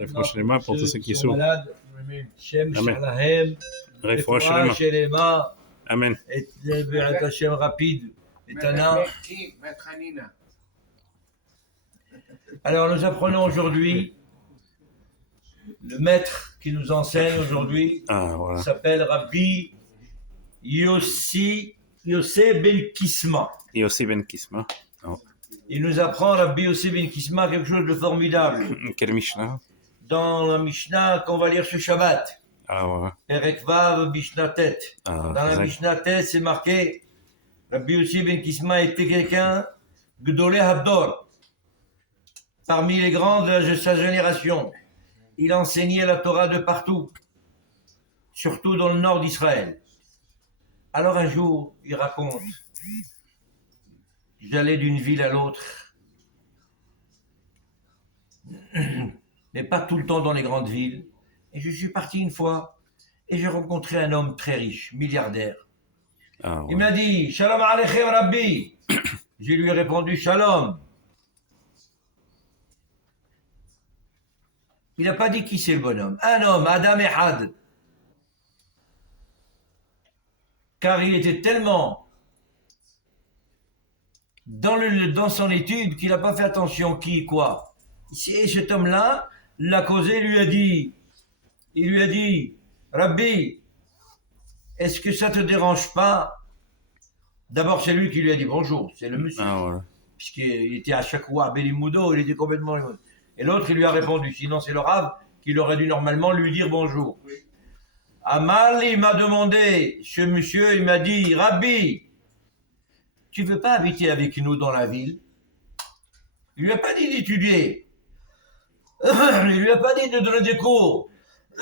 Réfoua Shlema pour tous ceux qui souffrent. malades. Shem Amen. Shalahem. Réfoua Réfoua Shlema. Shlema. Amen. Et Be'at Hashem rapide. Et Tana. Alors nous apprenons aujourd'hui, le maître qui nous enseigne aujourd'hui Ah, voilà. s'appelle Rabbi Yossi Ben Kisma. Et aussi Ben Kisma. Oh. Il nous apprend, Rabbi Yossi Ben Kisma, quelque chose de formidable. Quel Mishnah? Dans la Mishnah qu'on va lire ce Shabbat, Ah, ouais. Perek Vav Mishnah Tet. Ah, Dans la exact. Mishnah Tet, c'est marqué, Rabbi Yossi Ben Kisma était quelqu'un, Gdolé Habdor, parmi les grands de sa génération. Il enseignait la Torah de partout, surtout dans le nord d'Israël. Alors un jour, il raconte, j'allais d'une ville à l'autre, mais pas tout le temps dans les grandes villes. Et je suis parti une fois, et j'ai rencontré un homme très riche, milliardaire. Ah, Il ouais. m'a dit, Shalom Aleichem Rabbi. Je lui ai répondu, Shalom. Il n'a pas dit qui c'est le bonhomme. Un homme, Adam Ehad. Car il était tellement dans son étude qu'il n'a pas fait attention qui, quoi. Et cet homme-là l'a causé, il lui a dit, Rabbi, est-ce que ça te dérange pas? D'abord, c'est lui qui lui a dit bonjour, c'est le monsieur. Ah, voilà. Puisqu'il était à chaque fois à Bélimoudo, il était complètement... Et l'autre, il lui a répondu, sinon c'est le Rav qui aurait dû normalement lui dire bonjour. Amal, il m'a demandé, ce monsieur, il m'a dit, Rabbi, tu veux pas habiter avec nous dans la ville? Il lui a pas dit d'étudier. Il lui a pas dit de donner des cours.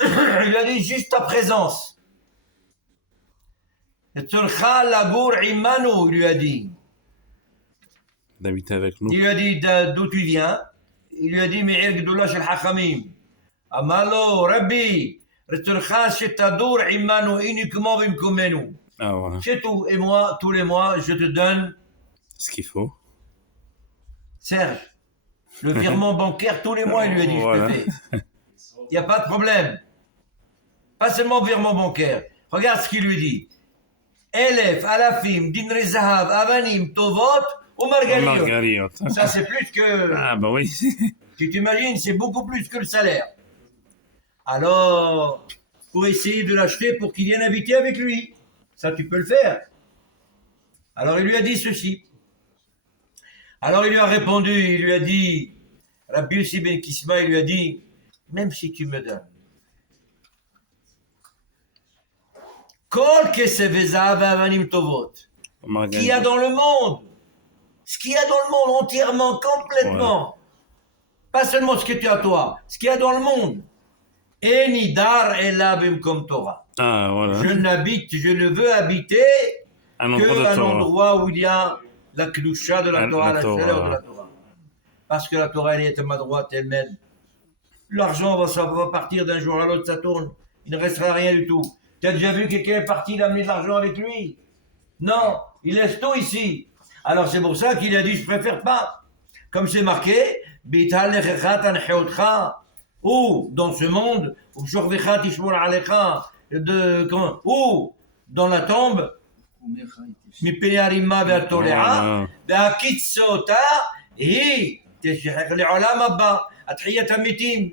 Il lui a dit juste ta présence. Tzorcha lagour imanu, il lui a dit. D'habiter avec nous. Il lui a dit d'où tu viens. Il lui a dit Me'ir Gdoula shel Hachamim. Amalo, Rabbi, Tzorcha shetadour imanu uniquement bimkomenu. Ah, voilà. C'est tout. Et moi, tous les mois, je te donne, Ce qu'il faut. Serge, le virement bancaire tous les mois, il lui a dit, Voilà. je te fais. Il n'y a pas de problème. Pas seulement virement bancaire. Regarde ce qu'il lui dit. Elef, alafim, dinre zahav, avanim, tovot, ou margariot. Margariot. Ça, c'est plus que... Ah, bah oui. Tu t'imagines, c'est beaucoup plus que le salaire. Alors, pour essayer de l'acheter pour qu'il vienne habiter avec lui. Ça, tu peux le faire. Alors, il lui a dit ceci. Alors, il lui a répondu, il lui a dit, Rabbi Yossi Ben Kisma, il lui a dit, même si tu me donnes, Kol kesef vezahav avanim tovot, qu'il y a dans le monde, ce qu'il y a dans le monde entièrement, complètement, pas seulement ce que tu as toi, ce qu'il y a dans le monde, Enidar elabim comme Torah. Ah, voilà. Je ne veux habiter Un endroit de qu'un Torah. endroit où il y a la kedusha de la Torah, la Torah. chaleur de la Torah. Parce que la Torah, elle est à ma droite, elle mène. L'argent ça va partir d'un jour à l'autre, ça tourne. Il ne restera rien du tout. Tu as déjà vu quelqu'un parti, il a amené de l'argent avec lui? Non, il laisse tout ici. Alors c'est pour ça qu'il a dit, je préfère pas. Comme c'est marqué, Bital nechechat ancheotcha, ou dans ce monde, ou shorvechat ishmor alecha, ou dans la tombe, מפני הרימה והתולעה, והקיצותה היא תשחק לעולם הבא, התחיית המתים.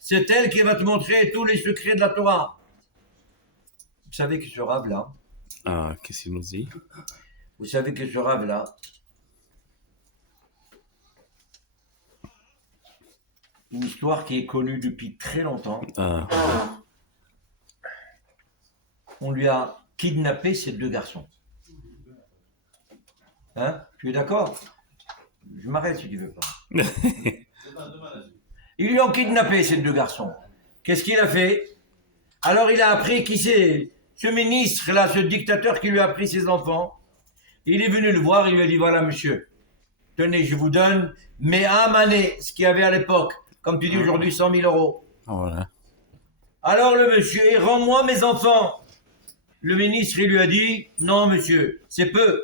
C'est elle qui va te montrer tous les secrets de la Torah. Vous savez que ce rave-là, Ah, qu'est-ce qu'il nous dit? vous savez que ce rave-là, une histoire qui est connue depuis très longtemps, Ah, on lui a kidnappé ces deux garçons. Hein? Tu es d'accord? Je m'arrête si tu veux pas. Ils lui ont kidnappé ces deux garçons. Qu'est-ce qu'il a fait? Alors il a appris qui c'est, ce ministre-là, ce dictateur qui lui a pris ses enfants. Il est venu le voir, il lui a dit, voilà monsieur, tenez, je vous donne mes amanées, ce qu'il y avait à l'époque, comme tu dis aujourd'hui, 100 000 euros. voilà. Alors le monsieur, rends-moi mes enfants. Le ministre, il lui a dit, non monsieur, c'est peu.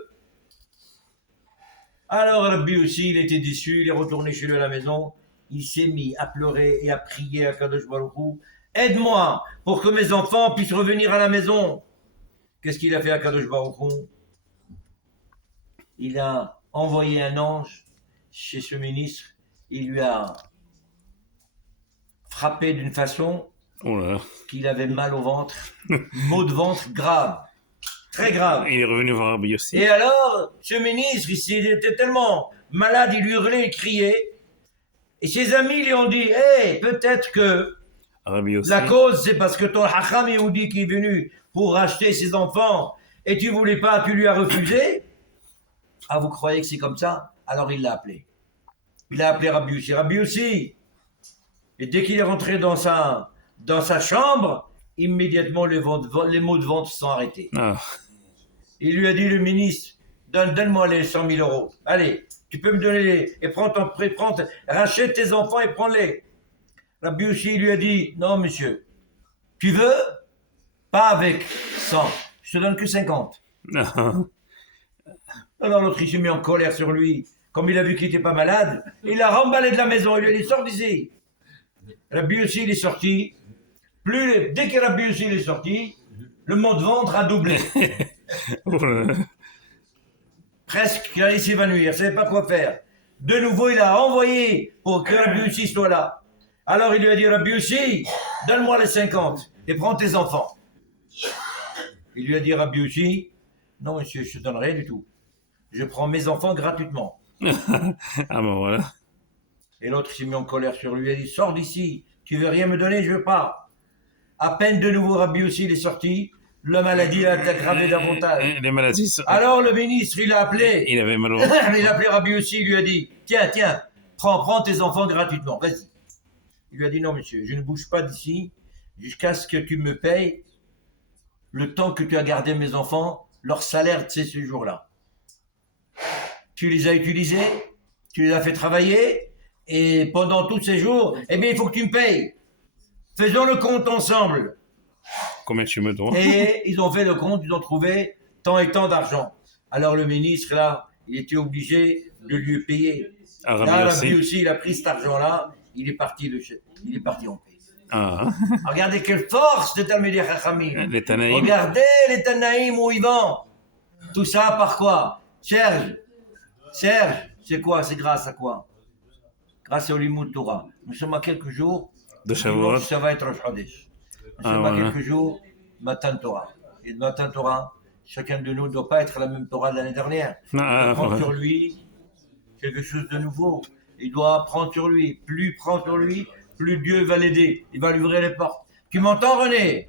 Alors Rabbi aussi, il était déçu, il est retourné chez lui à la maison, il s'est mis à pleurer et à prier à Kadosh Baruch Hu, aide-moi pour que mes enfants puissent revenir à la maison. Qu'est-ce qu'il a fait à Kadosh Baruch Hu? Il a envoyé un ange chez ce ministre, il lui a frappé d'une façon Oh là là. qu'il avait mal au ventre, maux de ventre grave, très grave. Il est revenu voir Rabbi Yossi. Et alors, ce ministre, il était tellement malade, il hurlait, il criait. Et ses amis lui ont dit, hey, peut-être que Rabbi Yossi. la cause, c'est parce que ton Hacham Yehudi qui est venu pour racheter ses enfants et tu voulais pas, tu lui as refusé. Ah, vous croyez que c'est comme ça? Alors il l'a appelé. Il a appelé Rabbi Yossi. Rabbi Yossi. Et dès qu'il est rentré dans sa chambre, immédiatement les maux de ventre se sont arrêtés. Ah, Il lui a dit, le ministre, donne-moi les 100 000 euros. Allez, tu peux me donner et rachète tes enfants et prends-les. Rabbi Yossi lui a dit, non monsieur, tu veux? Pas avec 100, je te donne que 50. Alors l'autre il s'est mis en colère sur lui. Comme il a vu qu'il n'était pas malade, il l'a remballé de la maison, il lui a dit, sors d'ici. Rabbi Yossi il est sorti. Dès que Rabbi Yossi il est sorti, le maux de ventre a doublé. oh là là. Presque qu'il allait s'évanouir, il ne savait pas quoi faire. De nouveau, il a envoyé pour que Rabbi Yossi soit là. Alors il lui a dit, Rabbi Yossi, donne-moi les 50 et prends tes enfants. Il lui a dit, Rabbi Yossi, non monsieur, je ne te donne rien du tout. Je prends mes enfants gratuitement. Ah ben voilà. Et l'autre s'est mis en colère sur lui, il a dit, sors d'ici, tu veux rien me donner, je veux pas. À peine de nouveau Rabbi Yossi il est sorti, la maladie a aggravé davantage. Les maladies sont... Alors le ministre, il a appelé. Il avait mal au ventre. Il a appelé Rabbi Yossi, il lui a dit, tiens, prends tes enfants gratuitement, vas-y. Il lui a dit, non monsieur, je ne bouge pas d'ici jusqu'à ce que tu me payes le temps que tu as gardé mes enfants, leur salaire de ces jours-là. Tu les as utilisés, tu les as fait travailler, et pendant tous ces jours, eh bien il faut que tu me payes. Faisons le compte ensemble. Combien tu me dois? Et ils ont fait le compte, ils ont trouvé tant et tant d'argent. Alors le ministre, là, il était obligé de lui payer. Ah, Là, Rabbi Rabbi Yossi. Yossi, il a pris cet argent-là, il est parti en paix. Ah, Regardez quelle force de Talmidei Chachamim. les Tanaïm. Regardez les Tanaïm où ils vont. Tout ça par quoi? Serge, c'est quoi? C'est grâce à quoi? Grâce au Limoud Torah. Nous sommes à quelques jours. De Shavuot. Dimanche, ça va être Rosh Chodesh. Nous sommes à voilà. quelques jours, Matan Torah. Et de Matan Torah, chacun de nous ne doit pas être la même Torah de l'année dernière. Il Ah, doit prendre ouais. sur lui quelque chose de nouveau. Il doit prendre sur lui. Plus il prend sur lui, plus Dieu va l'aider. Il va lui ouvrir les portes. Tu m'entends, René?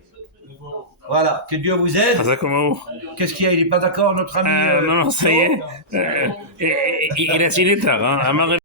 Voilà, que Dieu vous aide. Ah, ça comment? Qu'est-ce qu'il y a? Il n'est pas d'accord, notre ami Non, ça y est. Il a signé tard, hein.